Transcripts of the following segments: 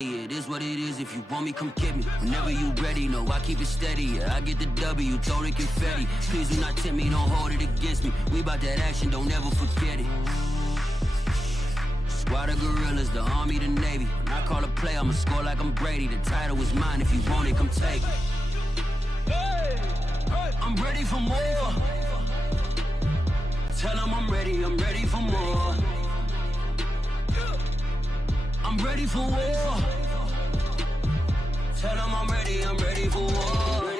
It is what it is. If you want me, come get me. Whenever you ready, no, I keep it steady. Yeah, I get the W, throw the confetti. Please do not tempt me, don't hold it against me. We bout that action, don't ever forget it. Squad of gorillas, the army, the navy. When I call a play, I'ma score like I'm Brady. The title is mine, if you want it, come take it. I'm ready for more. Tell them I'm ready for more. I'm ready for war. Tell them I'm ready for war.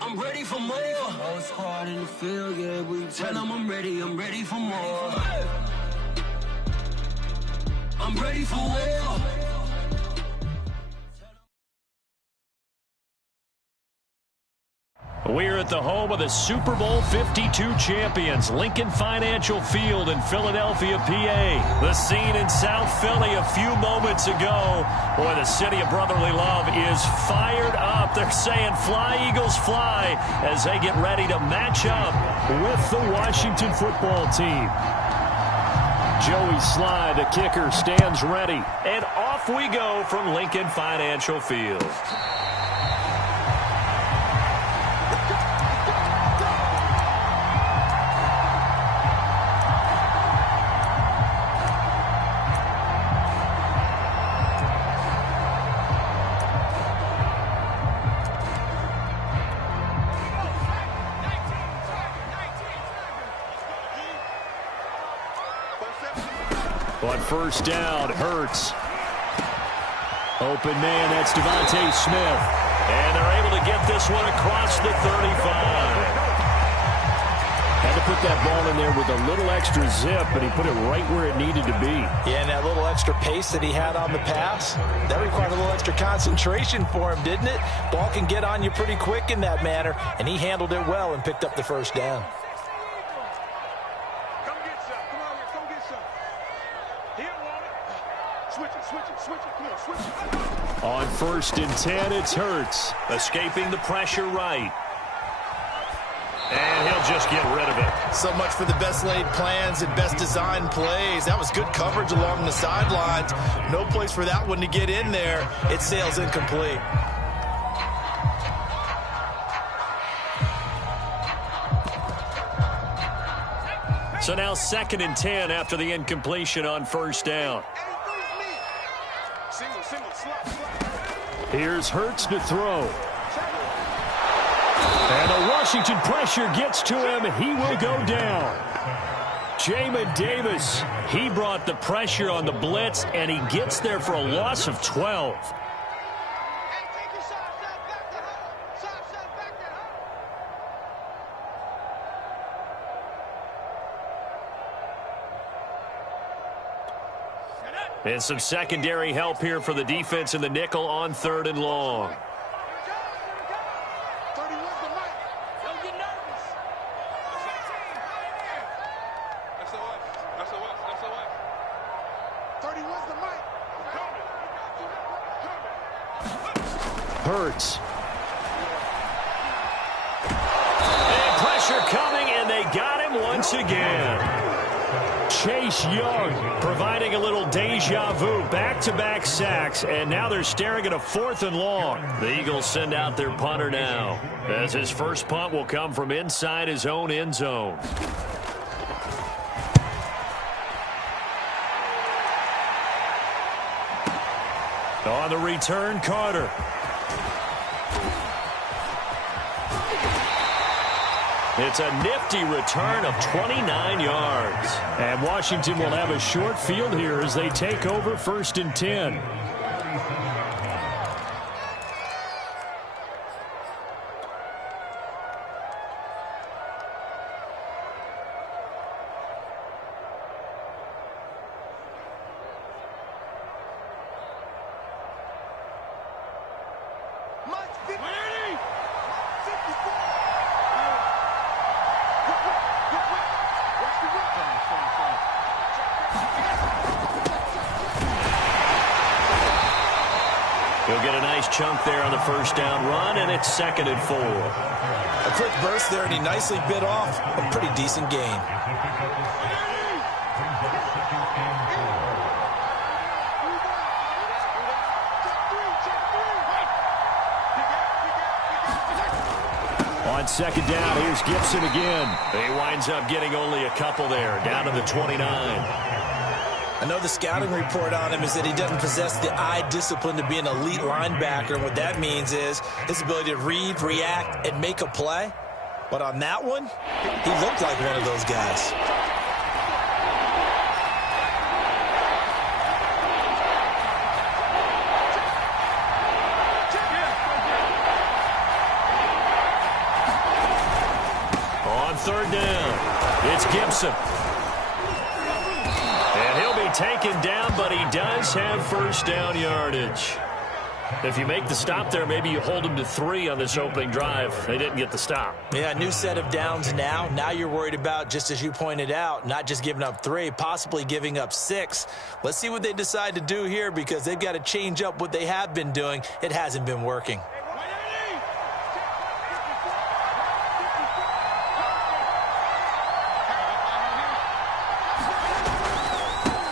I'm ready for more. Whole squad in the field, yeah, we tell them I'm ready for more. I'm ready for war. We're at the home of the Super Bowl 52 champions, Lincoln Financial Field in Philadelphia, PA. The scene in South Philly a few moments ago. Boy, the city of brotherly love is fired up. They're saying, "Fly, Eagles, fly," as they get ready to match up with the Washington football team. Joey Sly, the kicker, stands ready. And off we go from Lincoln Financial Field. On first down, Hurts. Open man, that's Devontae Smith. And they're able to get this one across the 35. Had to put that ball in there with a little extra zip, but he put it right where it needed to be. Yeah, and that little extra pace that he had on the pass, that required a little extra concentration for him, didn't it? Ball can get on you pretty quick in that manner, and he handled it well and picked up the first down. On first and 10, it's Hurts. Escaping the pressure right. And he'll just get rid of it. So much for the best laid plans and best designed plays. That was good coverage along the sidelines. No place for that one to get in there. It sails incomplete. So now 2nd and 10 after the incompletion on first down. Here's Hurts to throw. And the Washington pressure gets to him. He will go down. Jamin Davis, he brought the pressure on the blitz, and he gets there for a loss of 12. And some secondary help here for the defense in the nickel on 3rd and long. Hurts. And pressure coming, and they got him once again. Chase Young providing a little deja vu, back-to-back sacks, and now they're staring at a 4th and long. The Eagles send out their punter now, as his first punt will come from inside his own end zone. On the return, Carter. It's a nifty return of 29 yards. And Washington will have a short field here as they take over 1st and 10. He'll get a nice chunk there on the first down run, and it's 2nd and 4. A quick burst there, and he nicely bit off a pretty decent gain. On second down, here's Gibson again. He winds up getting only a couple there, down to the 29. I know the scouting report on him is that he doesn't possess the eye discipline to be an elite linebacker. And what that means is his ability to read, react, and make a play. But on that one, he looked like one of those guys. On third down, it's Gibson. And he'll be taken down, but he does have first down yardage. If you make the stop there, maybe you hold him to 3 on this opening drive. They didn't get the stop. Yeah, new set of downs now. Now you're worried about, just as you pointed out, not just giving up 3, possibly giving up 6. Let's see what they decide to do here because they've got to change up what they have been doing. It hasn't been working.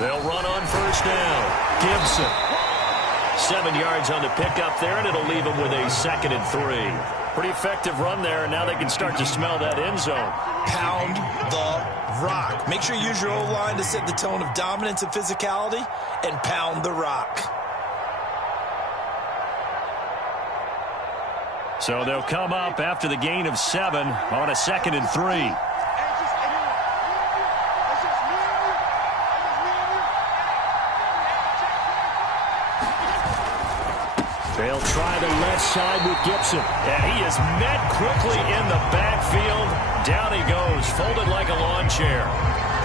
They'll run on first down. Gibson. 7 yards on the pickup there, and it'll leave them with a 2nd and 3. Pretty effective run there, and now they can start to smell that end zone. Pound the rock. Make sure you use your O-line to set the tone of dominance and physicality, and pound the rock. So they'll come up after the gain of 7 on a 2nd and 3. They'll try the left side with Gibson. And he is met quickly in the backfield. Down he goes, folded like a lawn chair.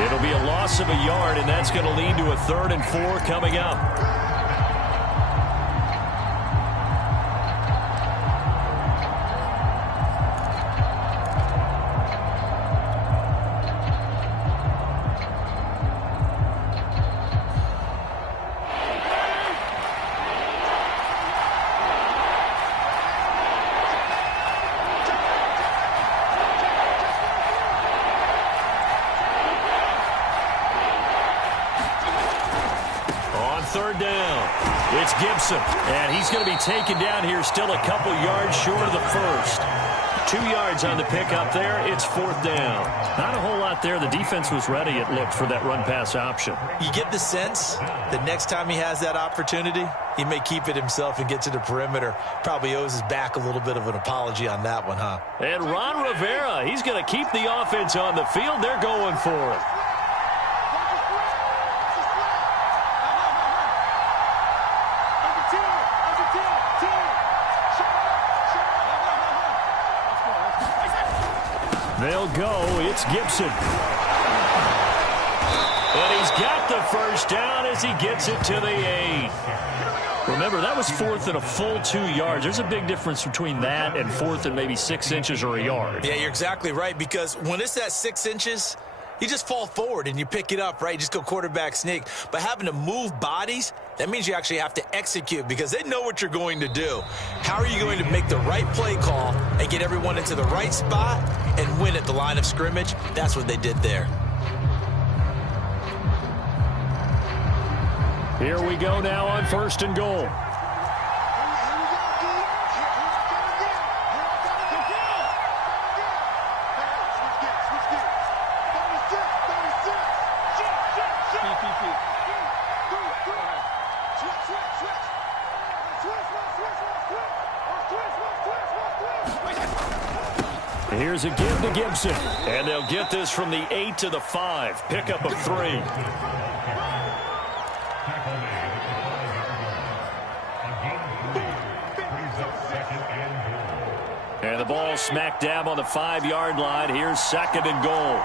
It'll be a loss of a yard, and that's going to lead to a 3rd and 4 coming up. Third down. It's Gibson. And he's going to be taken down here still a couple yards short of the first. 2 yards on the pickup there. It's 4th down. Not a whole lot there. The defense was ready, it looked, for that run-pass option. You get the sense that next time he has that opportunity, he may keep it himself and get to the perimeter. Probably owes his back a little bit of an apology on that one, huh? And Ron Rivera, he's going to keep the offense on the field. They're going for it. They'll go. It's Gibson. And he's got the first down as he gets it to the 8. Remember, that was 4th and a full 2 yards. There's a big difference between that and 4th and maybe 6 inches or a yard. Yeah, you're exactly right, because when it's that 6 inches, you just fall forward and you pick it up, right? You just go quarterback sneak. But having to move bodies, that means you actually have to execute because they know what you're going to do. How are you going to make the right play call and get everyone into the right spot and win at the line of scrimmage? That's what they did there. Here we go now on 1st and goal. Here's a give to Gibson. And they'll get this from the 8 to the 5. Pickup of 3. And the ball smack dab on the 5-yard line. Here's 2nd and goal.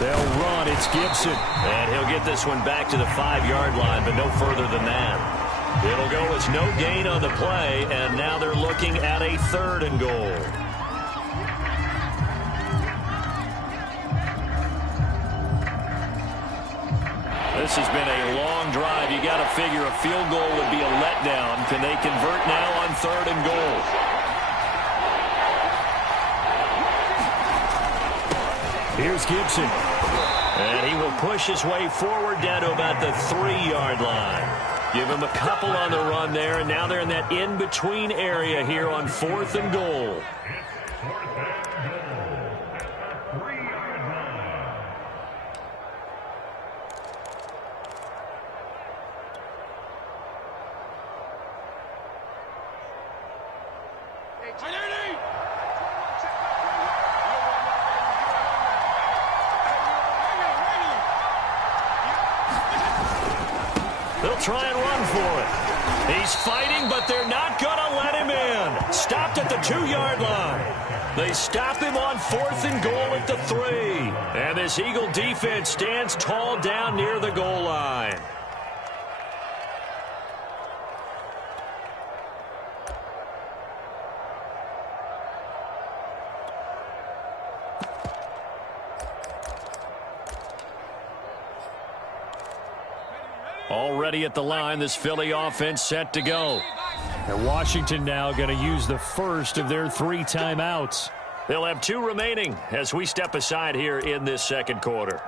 They'll run. It's Gibson. And he'll get this one back to the 5-yard line, but no further than that. It'll go as no gain on the play, and now they're looking at a 3rd and goal. This has been a long drive. You got to figure a field goal would be a letdown. Can they convert now on 3rd and goal? Here's Gibson. And he will push his way forward down to about the 3-yard line. Give him a couple on the run there, and now they're in that in-between area here on 4th and goal. They'll try and run for it. He's fighting, but they're not going to let him in. Stopped at the 2-yard line. They stop him on 4th and goal at the 3. And this Eagle defense stands tall down near the goal line. Already at the line, this Philly offense set to go. And Washington now going to use the first of their 3 timeouts. They'll have 2 remaining as we step aside here in this second quarter.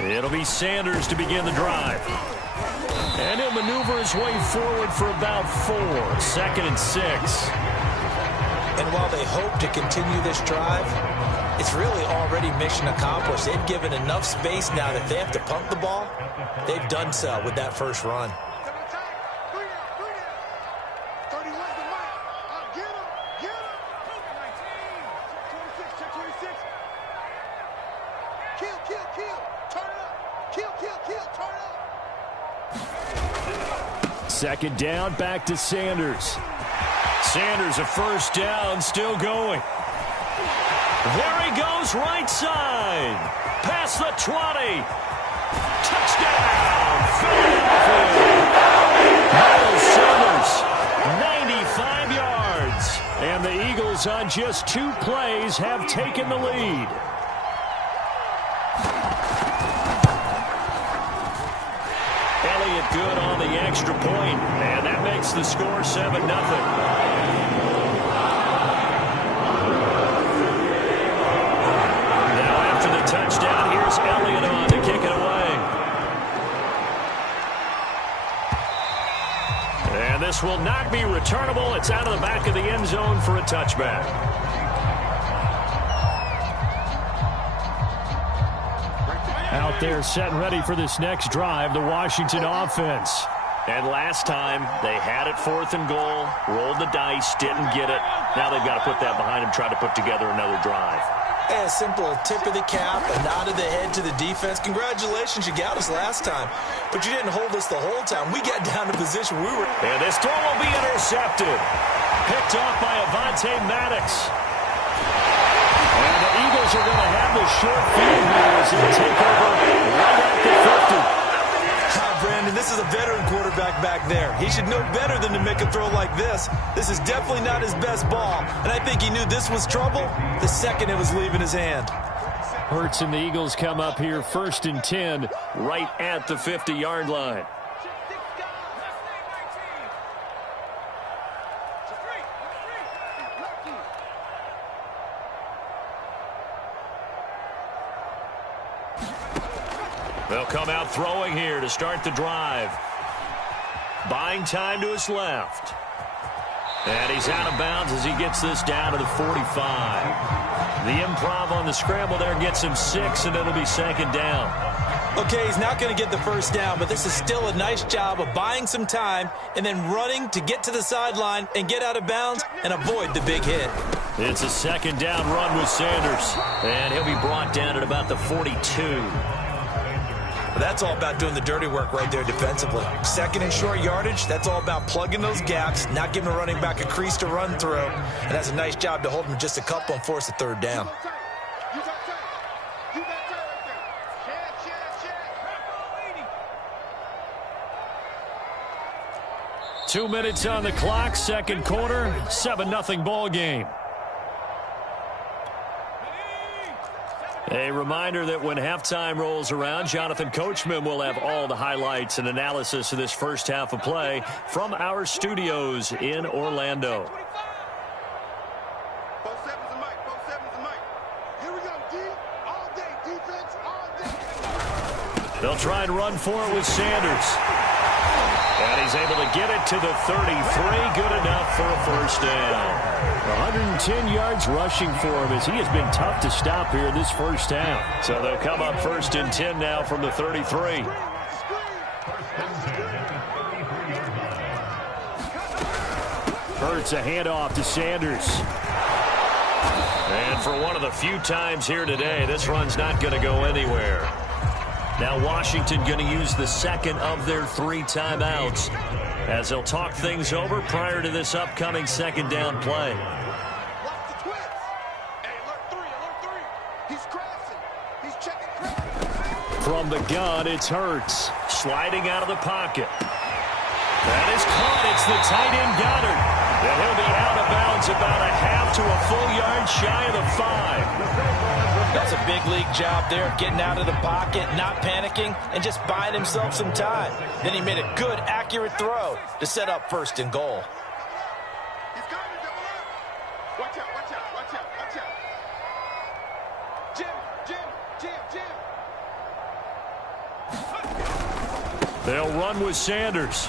It'll be Sanders to begin the drive. And he'll maneuver his way forward for about 4. 2nd and 6. And while they hope to continue this drive, it's really already mission accomplished. They've given enough space now that they have to pump the ball. They've done so with that first run. Second down, back to Sanders. Sanders a first down, still going. There he goes, right side. Past the 20. Touchdown, Philadelphia. Miles Sanders, 95 yards. And the Eagles on just 2 plays have taken the lead. Good on the extra point, and that makes the score 7-0. Now after the touchdown, here's Elliott on to kick it away. And this will not be returnable. It's out of the back of the end zone for a touchback. Out there set and ready for this next drive, the Washington offense. And last time, they had it 4th and goal, rolled the dice, didn't get it. Now they've got to put that behind them, try to put together another drive. A simple tip of the cap, a nod of the head to the defense. Congratulations, you got us last time. But you didn't hold us the whole time. We got down to position we were. And this throw will be intercepted. Picked off by Avonte Maddox. And the Eagles are going to have the short field here as they take over right at the 50. Brandon, this is a veteran quarterback back there. He should know better than to make a throw like this. This is definitely not his best ball, and I think he knew this was trouble the second it was leaving his hand. Hurts and the Eagles come up here 1st and 10 right at the 50-yard line. They'll come out throwing here to start the drive. Buying time to his left. And he's out of bounds as he gets this down to the 45. The improv on the scramble there gets him 6, and it'll be 2nd down. Okay, he's not going to get the first down, but this is still a nice job of buying some time and then running to get to the sideline and get out of bounds and avoid the big hit. It's a 2nd down run with Sanders, and he'll be brought down at about the 42. That's all about doing the dirty work right there defensively. 2nd and short yardage, that's all about plugging those gaps, not giving a running back a crease to run through. And that's a nice job to hold him just a couple and force a 3rd down. 2 minutes on the clock, second quarter, 7-0 ball game. A reminder that when halftime rolls around, Jonathan Coachman will have all the highlights and analysis of this first half of play from our studios in Orlando. They'll try and run for it with Sanders. And he's able to get it to the 33. Good enough for a first down. 110 yards rushing for him as he has been tough to stop here in this first half. So they'll come up 1st and 10 now from the 33. Hurts a handoff to Sanders. And for one of the few times here today, this run's not going to go anywhere. Now Washington going to use the second of their 3 timeouts as they'll talk things over prior to this upcoming second down play. From the gun, it's Hurts. Sliding out of the pocket. That is caught. It's the tight end Goddard. And he'll be out of bounds about a half to a full yard shy of the 5. That's a big league job there, getting out of the pocket, not panicking, and just buying himself some time. Then he made a good, accurate throw to set up 1st and goal. He's coming to double up. Watch out, watch out, watch out, watch out. Jim. They'll run with Sanders.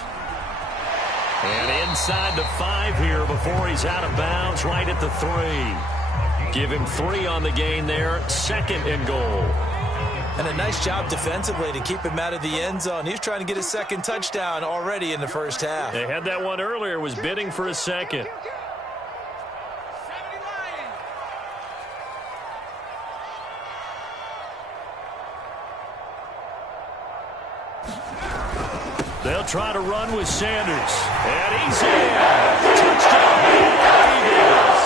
And inside the 5 here before he's out of bounds, right at the 3. Give him 3 on the gain there, 2nd and goal. And a nice job defensively to keep him out of the end zone. He's trying to get his 2nd touchdown already in the first half. They had that one earlier, was bidding for a 2nd. They'll try to run with Sanders. And he's in. Touchdown, Eagles.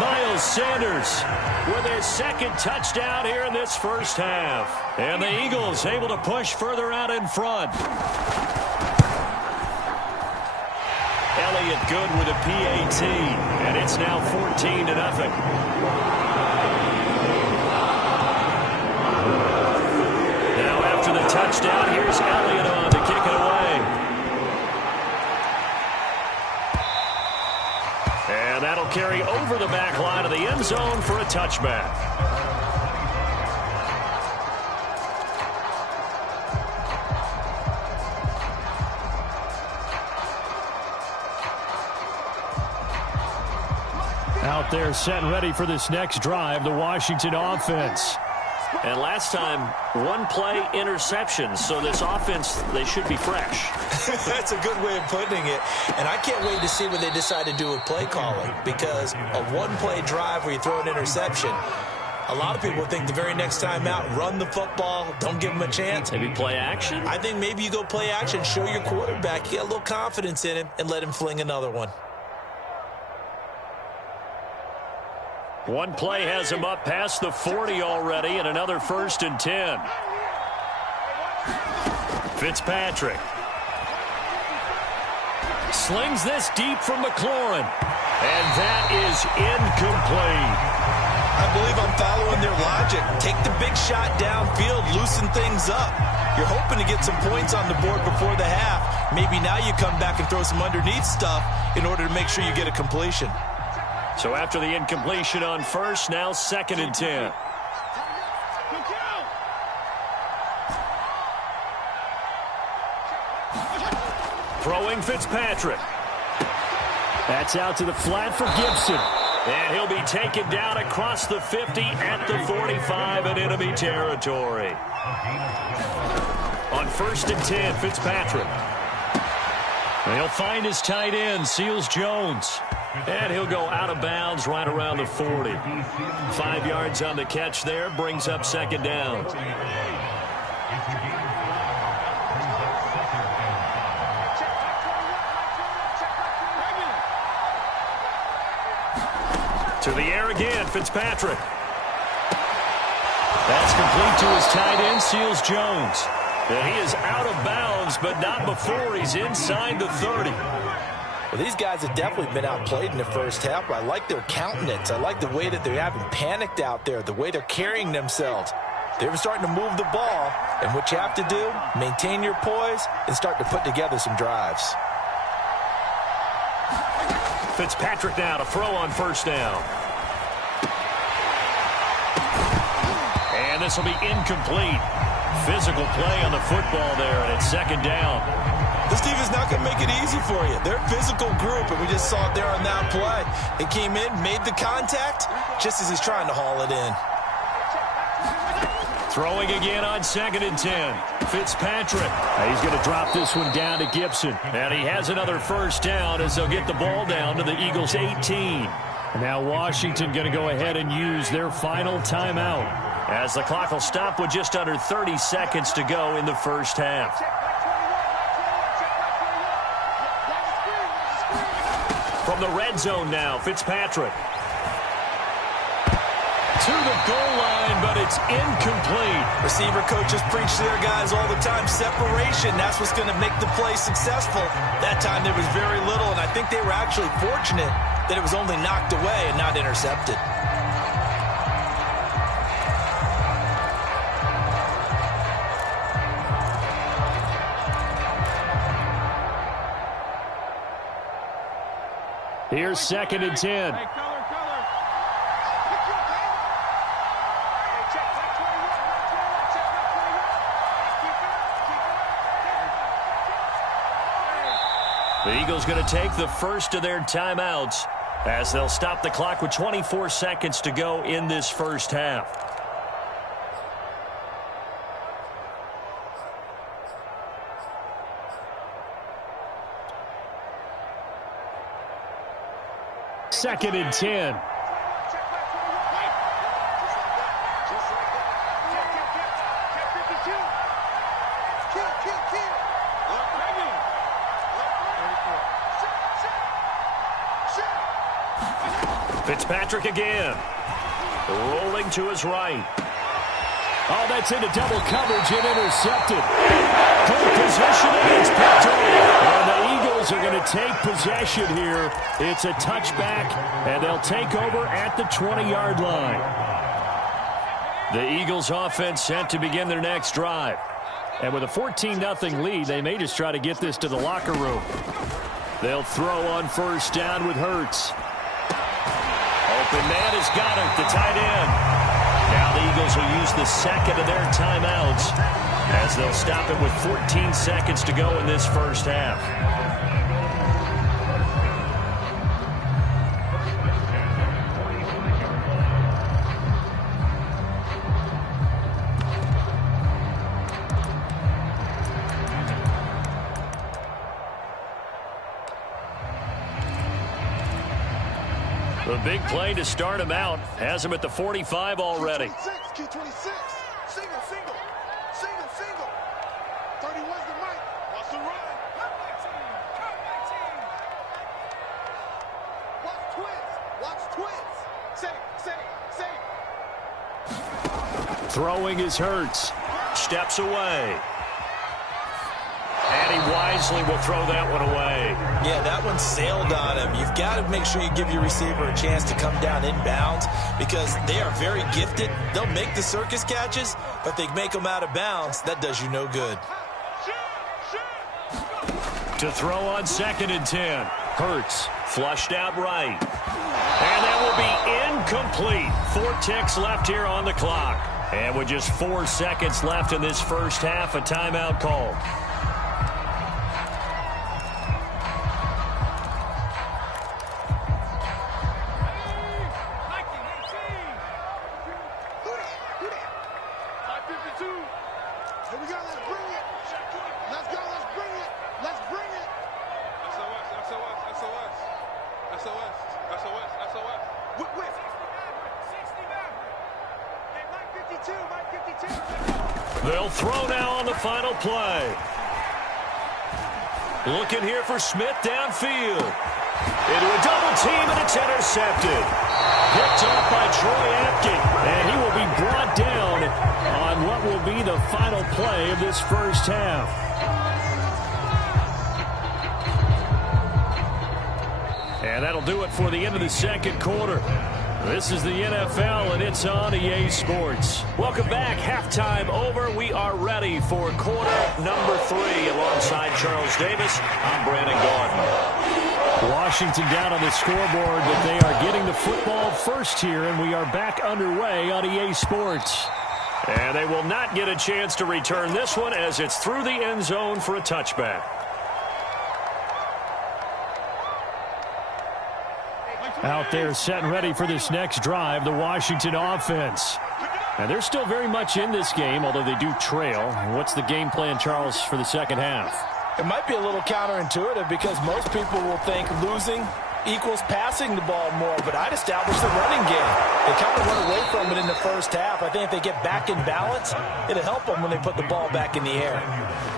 Miles Sanders with his 2nd touchdown here in this first half. And the Eagles able to push further out in front. Elliott good with a PAT. And it's now 14-0. Now after the touchdown, here's Elliott on to kick it away. And that'll carry over the back line of the end zone for a touchback. Out there set and ready for this next drive, the Washington offense. And last time, 1 play interception. So this offense, they should be fresh. That's a good way of putting it. And I can't wait to see what they decide to do with play calling. Because a 1-play drive where you throw an interception, a lot of people think the very next time out, run the football, don't give them a chance. Maybe play action? I think maybe you go play action, show your quarterback, you get a little confidence in him, and let him fling another one. 1 play has him up past the 40 already, and another 1st and 10. Fitzpatrick slings this deep from McLaurin, and that is incomplete. I believe I'm following their logic. Take the big shot downfield, loosen things up. You're hoping to get some points on the board before the half. Maybe now you come back and throw some underneath stuff in order to make sure you get a completion. So after the incompletion on 1st, now 2nd and 10. Throwing Fitzpatrick. That's out to the flat for Gibson. And he'll be taken down across the 50 at the 45 in enemy territory. On 1st and 10, Fitzpatrick. He'll find his tight end, Seals-Jones. And he'll go out of bounds right around the 40. 5 yards on the catch there, brings up 2nd down. To the air again, Fitzpatrick. That's complete to his tight end, Seals-Jones. And he is out of bounds, but not before he's inside the 30. Well, these guys have definitely been outplayed in the first half, but I like their countenance. I like the way that they're having panicked out there, the way they're carrying themselves. They're starting to move the ball, and what you have to do, maintain your poise and start to put together some drives. Fitzpatrick now to throw on first down. And this will be incomplete. Physical play on the football there, and it's second down. This defense is not going to make it easy for you. They're a physical group, and we just saw it there on that play. It came in, made the contact, just as he's trying to haul it in. Throwing again on 2nd and 10. Fitzpatrick. He's going to drop this one down to Gibson. And he has another first down as they'll get the ball down to the Eagles' 18. Now Washington going to go ahead and use their final timeout, as the clock will stop with just under 30 seconds to go in the first half. From the red zone now, Fitzpatrick. To the goal line, but it's incomplete. Receiver coaches preach to their guys all the time. Separation, that's what's going to make the play successful. That time there was very little, and I think they were actually fortunate that it was only knocked away and not intercepted. Here's 2nd and 10. The Eagles going to take the first of their timeouts as they'll stop the clock with 24 seconds to go in this first half. Second and 10. Fitzpatrick again. Rolling to his right. Oh, that's into double coverage and intercepted. Good positioning. It's picked up. And the Eagles are going to take possession here. It's a touchback, and they'll take over at the 20-yard line. The Eagles offense set to begin their next drive. And with a 14-0 lead, they may just try to get this to the locker room. They'll throw on first down with Hurts. Open man has got it, the tight end. Now the Eagles will use the second of their timeouts as they'll stop it with 14 seconds to go in this first half. The big play to start him out has him at the 45 already. Q26, single, 31's the mic, wants to run. Watch twins. Say. Throwing is Hurts. Steps away. And he wisely will throw that one away. Yeah, that one sailed on him. You've got to make sure you give your receiver a chance to come down inbounds because they are very gifted. They'll make the circus catches, but they make them out of bounds. That does you no good. To throw on 2nd and 10. Hurts flushed out right. And that will be incomplete. 4 ticks left here on the clock. And with just 4 seconds left in this first half, a timeout called. They'll throw now on the final play. Looking here for Smith downfield. Into a double team, and it's intercepted. Picked off by Troy Apke, and he will be brought down on what will be be the final play of this first half. And that'll do it for the end of the second quarter. This is the NFL, and it's on EA Sports. Welcome back. Halftime over. We are ready for quarter number 3. Alongside Charles Davis, I'm Brandon Gordon. Washington down on the scoreboard, but they are getting the football first here, and we are back underway on EA Sports. And they will not get a chance to return this one as it's through the end zone for a touchback. Out there set and ready for this next drive, the Washington offense. And they're still very much in this game, although they do trail. What's the game plan, Charles, for the second half? It might be a little counterintuitive because most people will think losing equals passing the ball more, but I'd establish the running game. They kind of run away from it in the first half. I think if they get back in balance, it'll help them when they put the ball back in the air.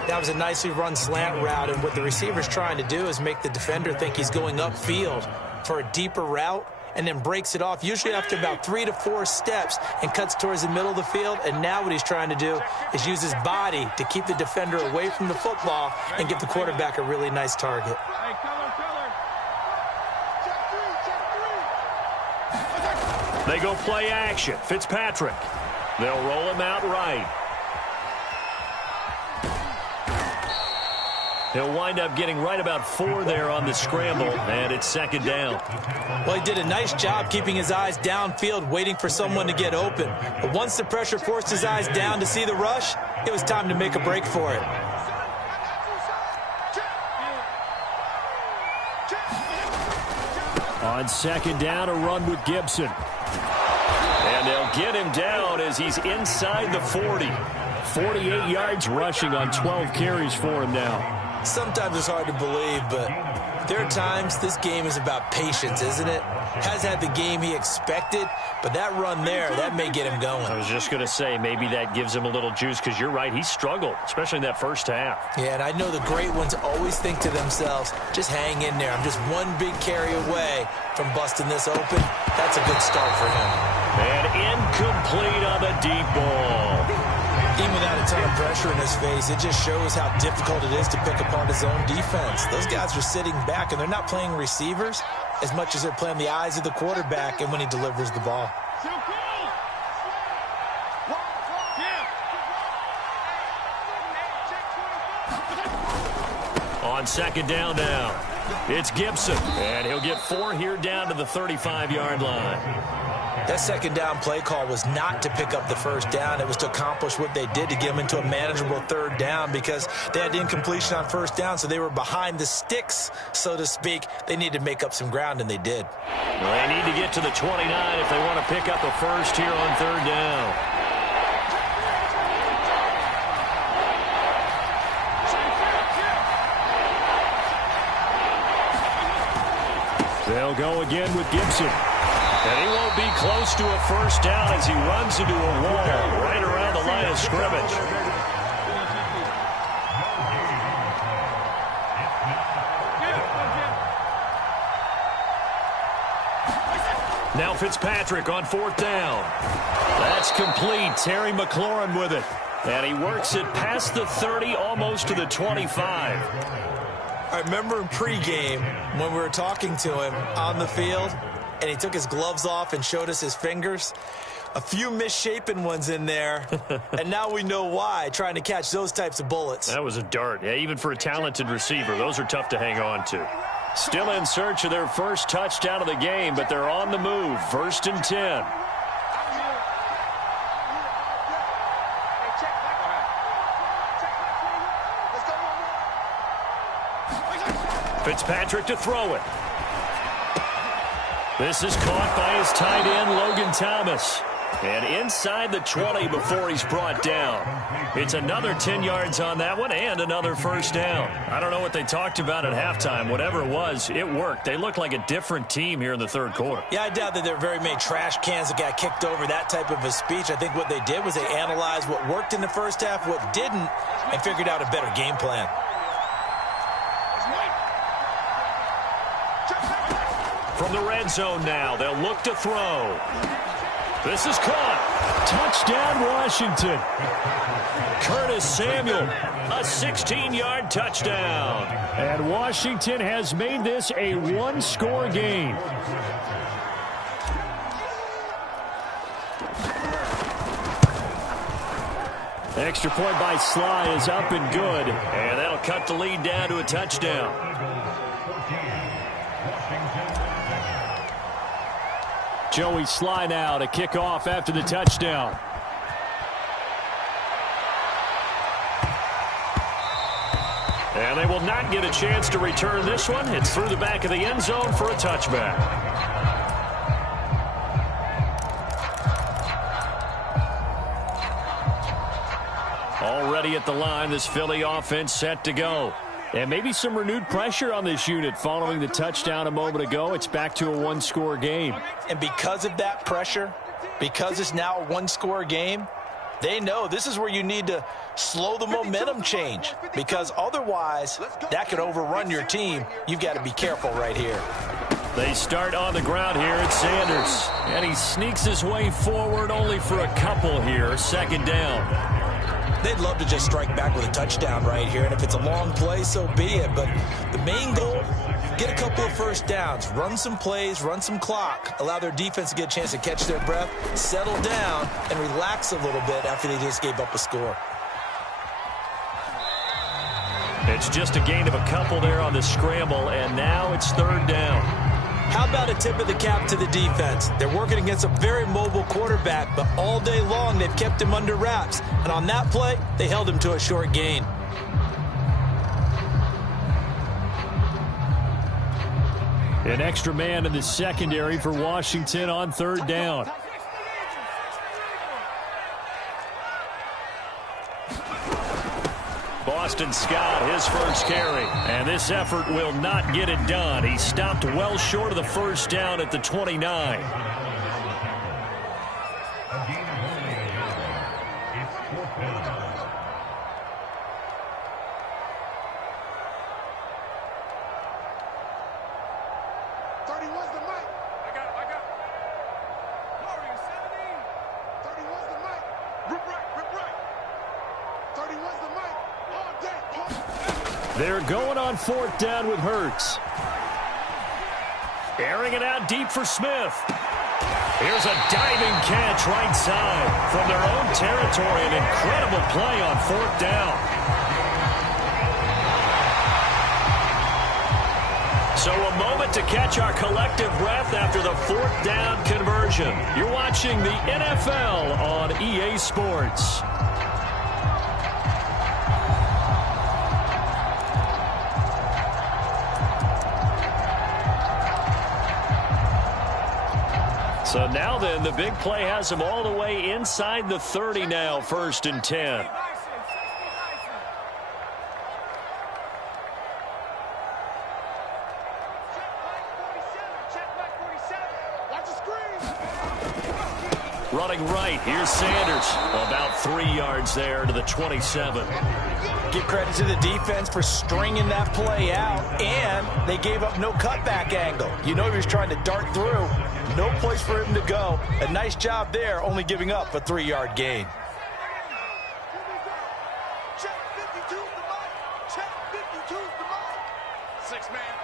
That was a nicely run slant route, and what the receiver's trying to do is make the defender think he's going upfield for a deeper route, and then breaks it off, usually after about 3 to 4 steps, and cuts towards the middle of the field. And now what he's trying to do is use his body to keep the defender away from the football and give the quarterback a really nice target. They go play action. Fitzpatrick. They'll roll him out right. He'll wind up getting right about 4 there on the scramble, and it's second down. Well, he did a nice job keeping his eyes downfield, waiting for someone to get open. But once the pressure forced his eyes down to see the rush, it was time to make a break for it. On second down, a run with Gibson. And they'll get him down as he's inside the 40. 48 yards rushing on 12 carries for him now. Sometimes it's hard to believe, but there are times this game is about patience, isn't it? Has had the game he expected, but that run there, that may get him going. I was just going to say, maybe that gives him a little juice, because you're right, he struggled, especially in that first half. Yeah, and I know the great ones always think to themselves, just hang in there. I'm just one big carry away from busting this open. That's a good start for him. And incomplete on the deep ball. Even without a ton of pressure in his face, it just shows how difficult it is to pick apart his own defense. Those guys are sitting back, and they're not playing receivers as much as they're playing the eyes of the quarterback and when he delivers the ball. On second down now, it's Gibson, and he'll get 4 here down to the 35-yard line. That second down play call was not to pick up the first down. It was to accomplish what they did, to get them into a manageable third down, because they had incompletion on first down, so they were behind the sticks, so to speak. They needed to make up some ground, and they did. Well, they need to get to the 29 if they want to pick up a first here on third down. They'll go again with Gibson. And he won't be close to a first down as he runs into a wall right around the line of scrimmage. Now Fitzpatrick on fourth down. That's complete. Terry McLaurin with it. And he works it past the 30, almost to the 25. I remember in pregame when we were talking to him on the field, and he took his gloves off and showed us his fingers. A few misshapen ones in there, and now we know why, trying to catch those types of bullets. That was a dart. Yeah, even for a talented receiver, those are tough to hang on to. Still in search of their first touchdown of the game, but they're on the move. 1st and 10. Fitzpatrick to throw it. This is caught by his tight end, Logan Thomas. And inside the 20 before he's brought down. It's another 10 yards on that one and another first down. I don't know what they talked about at halftime. Whatever it was, it worked. They looked like a different team here in the third quarter. Yeah, I doubt that there are very many trash cans that got kicked over that type of a speech. I think what they did was they analyzed what worked in the first half, what didn't, and figured out a better game plan. From the red zone now, they'll look to throw. This is caught. Touchdown, Washington. Curtis Samuel, a 16-yard touchdown. And Washington has made this a one-score game. Extra point by Sly is up and good. And that'll cut the lead down to a touchdown. Joey Sly now to kick off after the touchdown. And they will not get a chance to return this one. It's through the back of the end zone for a touchback. Already at the line, this Philly offense set to go. And maybe some renewed pressure on this unit following the touchdown a moment ago. It's back to a one-score game. And because of that pressure, because it's now a one-score game, they know this is where you need to slow the momentum change, because otherwise that could overrun your team. You've got to be careful right here. They start on the ground here at Sanders. And he sneaks his way forward only for a couple here. Second down. They'd love to just strike back with a touchdown right here, and if it's a long play, so be it. But the main goal, get a couple of first downs, run some plays, run some clock, allow their defense to get a chance to catch their breath, settle down, and relax a little bit after they just gave up a score. It's just a gain of a couple there on the scramble, and now it's third down. How about a tip of the cap to the defense? They're working against a very mobile quarterback, but all day long they've kept him under wraps. And on that play, they held him to a short gain. An extra man in the secondary for Washington on third down. Boston Scott, his first carry. And this effort will not get it done. He stopped well short of the first down at the 29. They're going on fourth down with Hurts. Airing it out deep for Smith. Here's a diving catch right side from their own territory. An incredible play on fourth down. So a moment to catch our collective breath after the fourth down conversion. You're watching the NFL on EA Sports. So now then, the big play has them all the way inside the 30 now, 1st and 10. Running right, here's Sanders. About 3 yards there to the 27. Give credit to the defense for stringing that play out, and they gave up no cutback angle. You know he was trying to dart through. No place for him to go. A nice job there, only giving up a 3-yard gain. Check 52's the mic. Check 52's the mic. 6-man.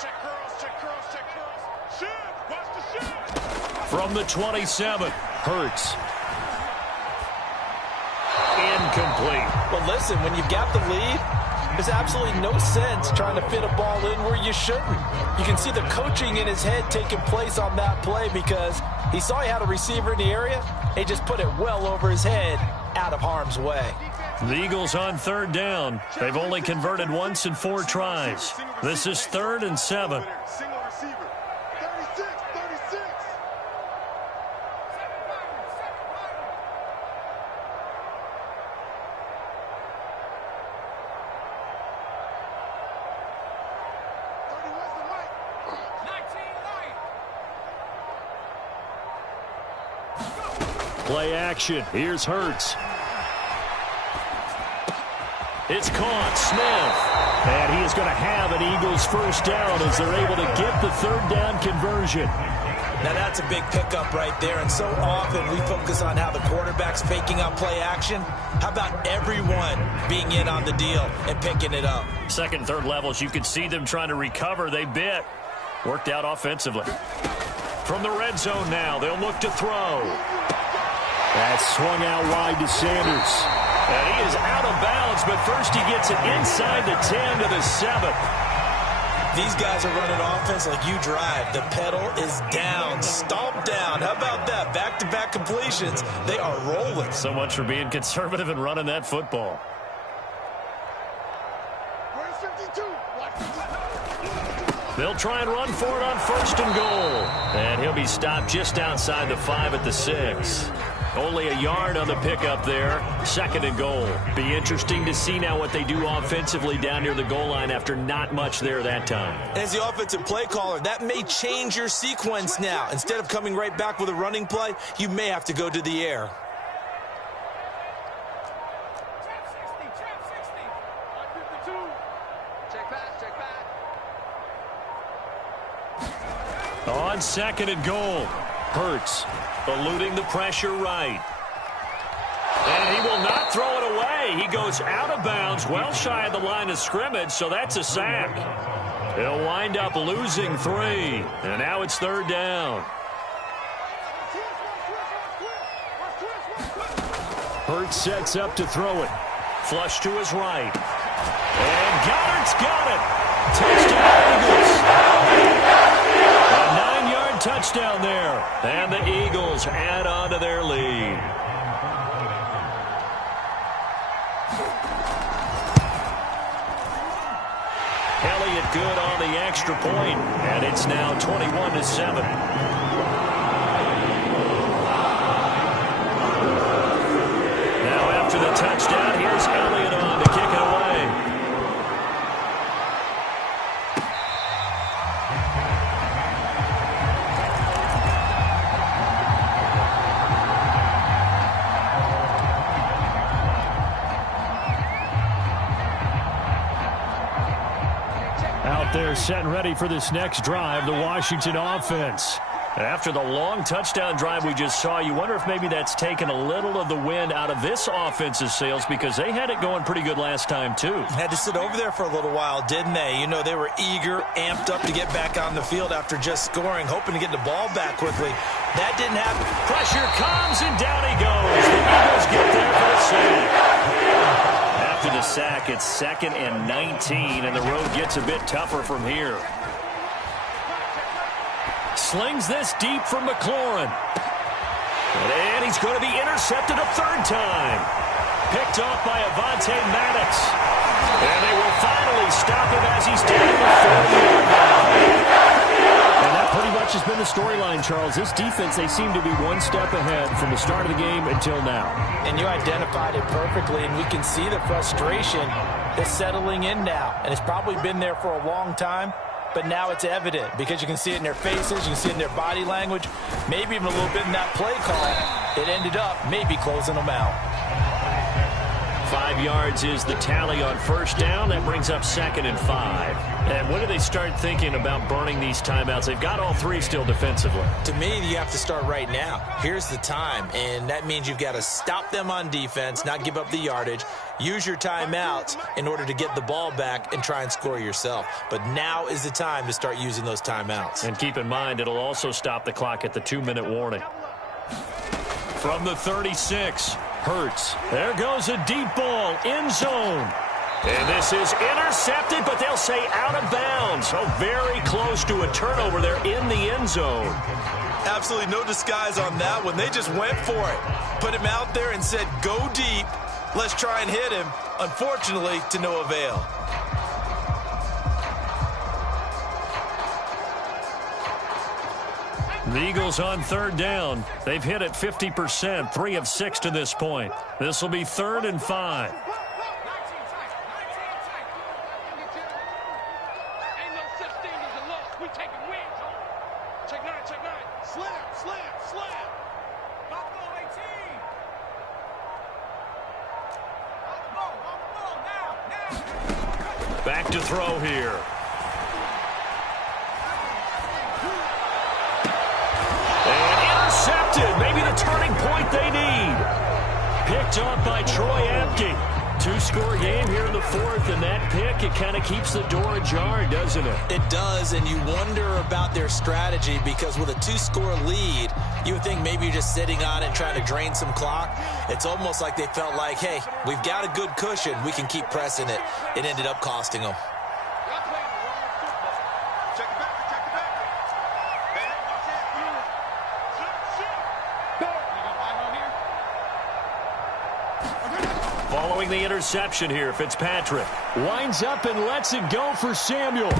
Check curls, check curls, check curls. Shoot! Watch the shoot! From the 27, Hurts. Incomplete. Well, listen, when you've got the lead, there's absolutely no sense trying to fit a ball in where you shouldn't. You can see the coaching in his head taking place on that play because he saw he had a receiver in the area. He just put it well over his head, out of harm's way. The Eagles on third down. They've only converted once in 4 tries. This is 3rd and 7. Single receiver. 36, 36. Play action. Here's Hurts. It's caught. Smith. And he is going to have an Eagles first down as they're able to get the third down conversion. Now that's a big pickup right there, and so often we focus on how the quarterback's faking out play action. How about everyone being in on the deal and picking it up? Second and third levels, you could see them trying to recover. They bit. Worked out offensively. From the red zone now, they'll look to throw. That's swung out wide to Sanders. And he is out of bounds, but first he gets it inside the 10 to the 7. These guys are running offense like you drive. The pedal is down, stomp down. How about that? Back-to-back completions. They are rolling. So much for being conservative and running that football. They'll try and run for it on first and goal. And he'll be stopped just outside the 5 at the 6. Only a yard on the pickup there. Second and goal. Be interesting to see now what they do offensively down near the goal line after not much there that time. As the offensive play caller, that may change your sequence now. Instead of coming right back with a running play, you may have to go to the air. On second and goal, Hurts eluding the pressure right. And he will not throw it away. He goes out of bounds, well shy of the line of scrimmage, so that's a sack. He'll wind up losing 3. And now it's third down. Hurts sets up to throw it. Flush to his right. And Goddard's got it. Touchdown, Eagles. A 9-yard touchdown there. And the Eagles add on to their lead. Elliott good on the extra point, and it's now 21-7. Now after the touchdown, here's Elliott on to kick it away. Out there set and ready for this next drive, the Washington offense. After the long touchdown drive we just saw, you wonder if maybe that's taken a little of the wind out of this offense's sails because they had it going pretty good last time, too. Had to sit over there for a little while, didn't they? You know, they were eager, amped up to get back on the field after just scoring, hoping to get the ball back quickly. That didn't happen. Pressure comes, and down he goes. The Eagles get there for the sack. After the sack, it's 2nd and 19, and the road gets a bit tougher from here. Slings this deep from McLaurin. And he's going to be intercepted a 3rd time. Picked off by Avonte Maddox. And they will finally stop him as he's down the 40-yard line. And that pretty much has been the storyline, Charles. This defense, they seem to be one step ahead from the start of the game until now. And you identified it perfectly, and we can see the frustration is settling in now. And it's probably been there for a long time. But now it's evident because you can see it in their faces, you can see it in their body language, maybe even a little bit in that play call. It ended up maybe closing them out. 5 yards is the tally on first down. That brings up 2nd and 5. And when do they start thinking about burning these timeouts? They've got all 3 still defensively. To me, you have to start right now. Here's the time, and that means you've got to stop them on defense, not give up the yardage, use your timeouts in order to get the ball back and try and score yourself. But now is the time to start using those timeouts. And keep in mind, it'll also stop the clock at the 2-minute warning. From the 36, Hurts. There goes a deep ball, end zone. And this is intercepted, but they'll say out of bounds. So very close to a turnover there in the end zone. Absolutely no disguise on that one. They just went for it. Put him out there and said, go deep. Let's try and hit him. Unfortunately, to no avail. The Eagles on 3rd down. They've hit it 50%, 3 of 6 to this point. This will be 3rd and 5. Back to throw here. Picked off by Troy Apke. Two-score game here in the fourth, and that pick, it kind of keeps the door ajar, doesn't it? It does, and you wonder about their strategy because with a two-score lead, you would think maybe you're just sitting on it and trying to drain some clock. It's almost like they felt like, hey, we've got a good cushion. We can keep pressing it. It ended up costing them. Following the interception here, Fitzpatrick winds up and lets it go for Samuel.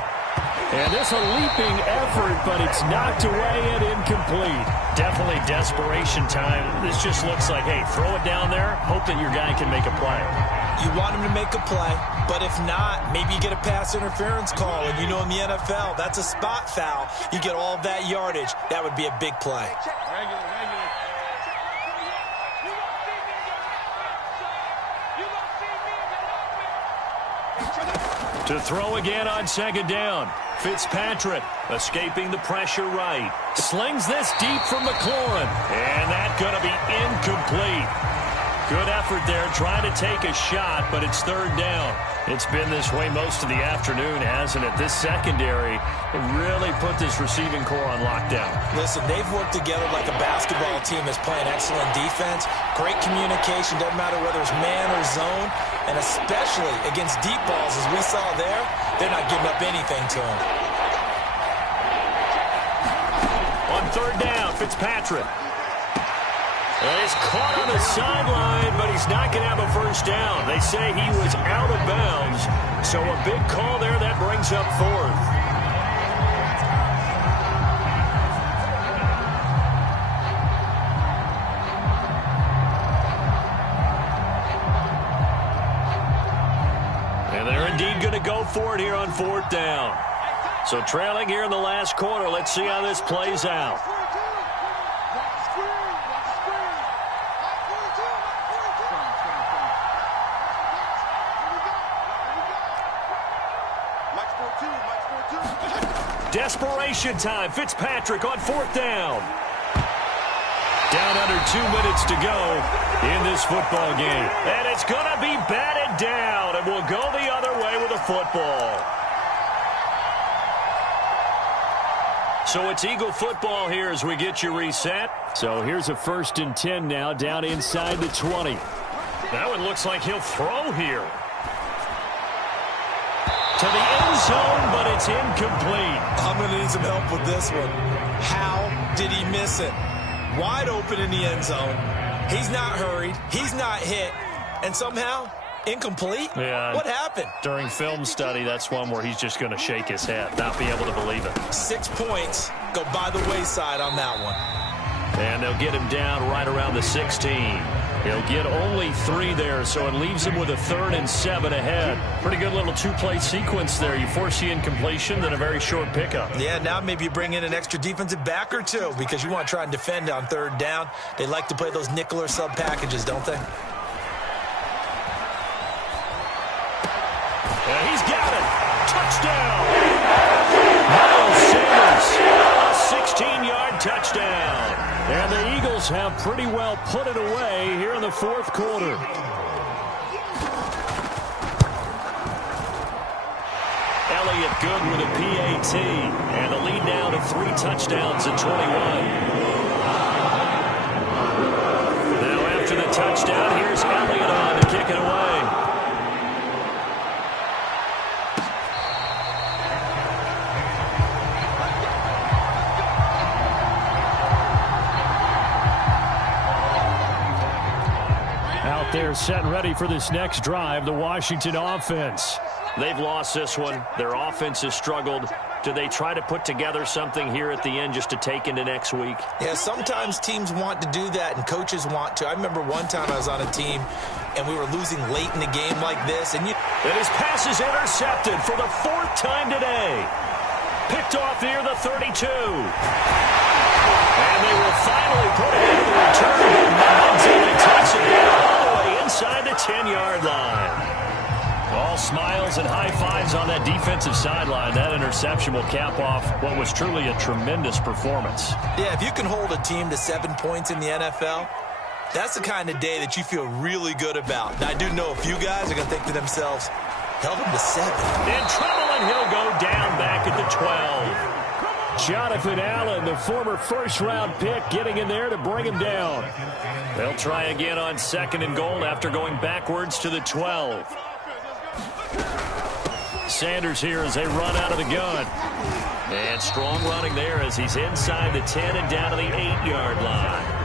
And this a leaping effort, but it's knocked away and incomplete. Definitely desperation time. This just looks like, hey, throw it down there, hope that your guy can make a play. You want him to make a play, but if not, maybe you get a pass interference call. And you know in the NFL, that's a spot foul. You get all that yardage. That would be a big play. To throw again on second down. Fitzpatrick escaping the pressure right. Slings this deep from McLaurin. And that's going to be incomplete. Good effort there trying to take a shot, but it's third down. It's been this way most of the afternoon, hasn't it? This secondary really put this receiving core on lockdown. Listen, they've worked together like a basketball team that's playing excellent defense. Great communication, doesn't matter whether it's man or zone. And especially against deep balls, as we saw there, they're not giving up anything to them. On third down, Fitzpatrick. And he's caught on the sideline, but he's not going to have a first down. They say he was out of bounds. So a big call there that brings up fourth. And they're indeed going to go for it here on fourth down. So trailing here in the last quarter. Let's see how this plays out. Desperation time. Fitzpatrick on fourth down. Down under 2 minutes to go in this football game. And it's going to be batted down, and we'll go the other way with a football. So it's Eagle football here as we get you reset. So here's a 1st and 10 now, down inside the 20. That one looks like he'll throw here. To the end zone, but it's incomplete. I'm going to need some help with this one. How did he miss it? Wide open in the end zone. He's not hurried. He's not hit. And somehow, incomplete? Yeah. What happened? During film study, that's one where he's just going to shake his head, not be able to believe it. 6 points go by the wayside on that one. And they'll get him down right around the 16. He'll get only 3 there, so it leaves him with a 3rd and 7 ahead. Pretty good little two-play sequence there. You force the incompletion, then a very short pickup. Yeah, now maybe you bring in an extra defensive back or two because you want to try and defend on third down. They like to play those nickel or sub packages, don't they? And he's got it. Touchdown. Miles Sanders, a 16-yard touchdown. And the Eagles have pretty well put it away here in the fourth quarter. Elliott good with a PAT. And the lead now to 3 touchdowns at 21. Now after the touchdown, here's Elliott on to kick it away. They're set and ready for this next drive, the Washington offense. They've lost this one. Their offense has struggled. Do they try to put together something here at the end just to take into next week? Yeah, sometimes teams want to do that and coaches want to. I remember one time I was on a team and we were losing late in the game like this. And his pass is intercepted for the 4th time today. Picked off near the 32. And they will finally put it into the return. Until they touch it down. Inside the 10-yard line. All smiles and high fives on that defensive sideline. That interception will cap off what was truly a tremendous performance. Yeah, if you can hold a team to 7 points in the NFL, That's the kind of day that you feel really good about. Now, I do know a few guys are going to think to themselves, held him to 7. In trouble, and he'll go down back at the 12. Jonathan Allen, the former first-round pick, getting in there to bring him down. They'll try again on 2nd and goal after going backwards to the 12. Sanders here as they run out of the gun. And strong running there as he's inside the 10 and down to the 8-yard line.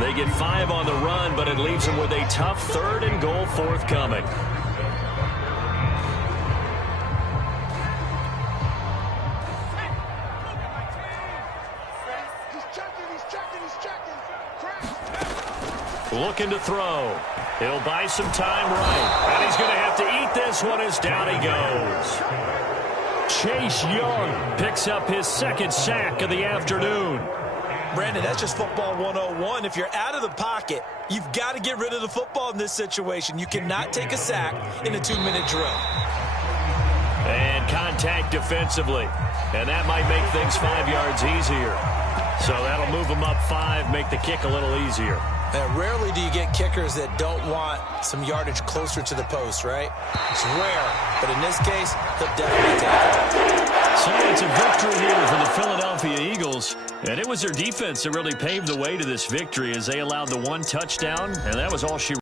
They get 5 on the run, but it leaves them with a tough 3rd and goal forthcoming. Looking to throw. He'll buy some time right. And he's going to have to eat this one as down he goes. Chase Young picks up his 2nd sack of the afternoon. Brandon, that's just football 101. If you're out of the pocket, you've got to get rid of the football in this situation. You cannot take a sack in a 2-minute drill. And contact defensively. And that might make things 5 yards easier. So that'll move them up 5, make the kick a little easier. And rarely do you get kickers that don't want some yardage closer to the post, right? It's rare, but in this case, they'll definitely take it. So it's a victory here for the Philadelphia Eagles, and it was their defense that really paved the way to this victory as they allowed the 1 touchdown, and that was all she